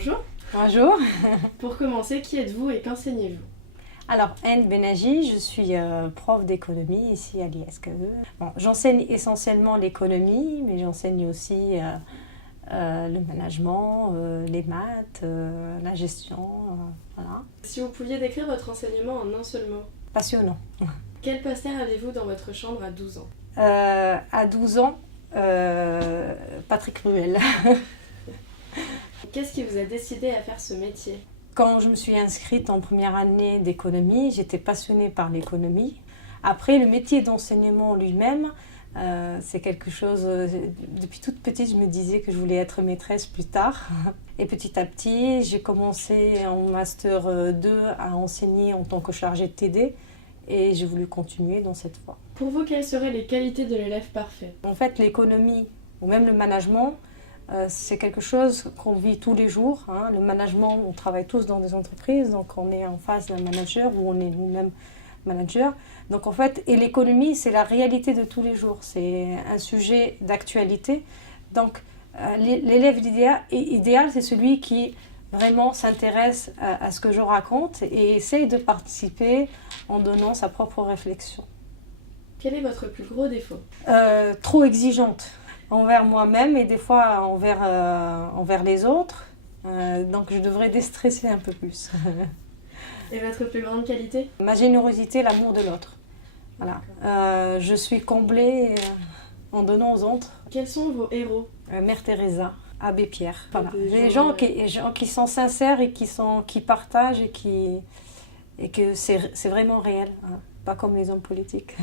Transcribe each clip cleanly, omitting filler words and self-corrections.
bonjour. Bonjour. Pour commencer, qui êtes-vous et qu'enseignez-vous? Alors, Anne Benaji, je suis prof d'économie ici à l'ISKE. Bon, j'enseigne essentiellement l'économie, mais j'enseigne aussi le management, les maths, la gestion, voilà. Si vous pouviez décrire votre enseignement en un seul mot. Passionnant. Quel poster avez-vous dans votre chambre à 12 ans? À 12 ans, Patrick Ruel. Qu'est-ce qui vous a décidé à faire ce métier? Quand je me suis inscrite en première année d'économie, j'étais passionnée par l'économie. Après, le métier d'enseignement lui-même, c'est quelque chose... depuis toute petite, je me disais que je voulais être maîtresse plus tard. Et petit à petit, j'ai commencé en Master 2 à enseigner en tant que chargée de TD. Et j'ai voulu continuer dans cette voie. Pour vous, quelles seraient les qualités de l'élève parfait? En fait, l'économie, ou même le management, c'est quelque chose qu'on vit tous les jours. Hein. Le management, on travaille tous dans des entreprises, donc on est en face d'un manager ou on est nous-mêmes manager. Donc en fait, et l'économie, c'est la réalité de tous les jours. C'est un sujet d'actualité. Donc l'élève idéal, c'est celui qui vraiment s'intéresse à ce que je raconte et essaye de participer en donnant sa propre réflexion. Quel est votre plus gros défaut? Trop exigeante envers moi-même et des fois envers les autres. Donc je devrais déstresser un peu plus. Et votre plus grande qualité? Ma générosité, l'amour de l'autre. Voilà. Je suis comblée en donnant aux autres. Quels sont vos héros? Mère Teresa, Abbé Pierre. Voilà. Des gens qui sont sincères et qui partagent et que c'est vraiment réel. Hein. Pas comme les hommes politiques.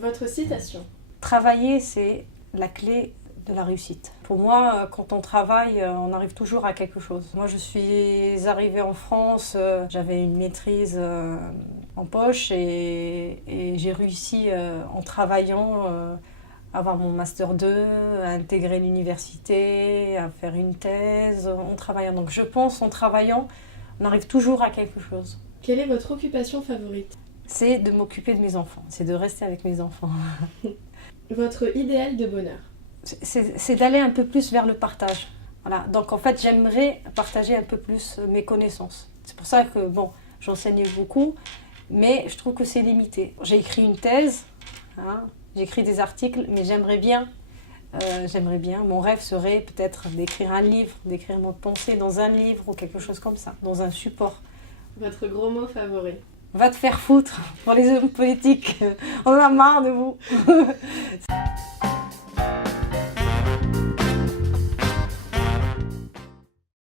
Votre citation? Travailler, c'est la clé de la réussite. Pour moi, quand on travaille, on arrive toujours à quelque chose. Moi, je suis arrivée en France, j'avais une maîtrise en poche et j'ai réussi en travaillant à avoir mon Master 2, à intégrer l'université, à faire une thèse en travaillant. Donc je pense en travaillant, on arrive toujours à quelque chose. Quelle est votre occupation favorite? C'est de m'occuper de mes enfants, c'est de rester avec mes enfants. Votre idéal de bonheur? C'est d'aller un peu plus vers le partage. Voilà. Donc en fait, j'aimerais partager un peu plus mes connaissances. C'est pour ça que bon, j'enseigne beaucoup, mais je trouve que c'est limité. J'ai écrit une thèse, hein, j'ai écrit des articles, mais j'aimerais bien, mon rêve serait peut-être d'écrire un livre, d'écrire mon pensée dans un livre ou quelque chose comme ça, dans un support. Votre gros mot favori? Va te faire foutre pour les hommes politiques. On en a marre de vous.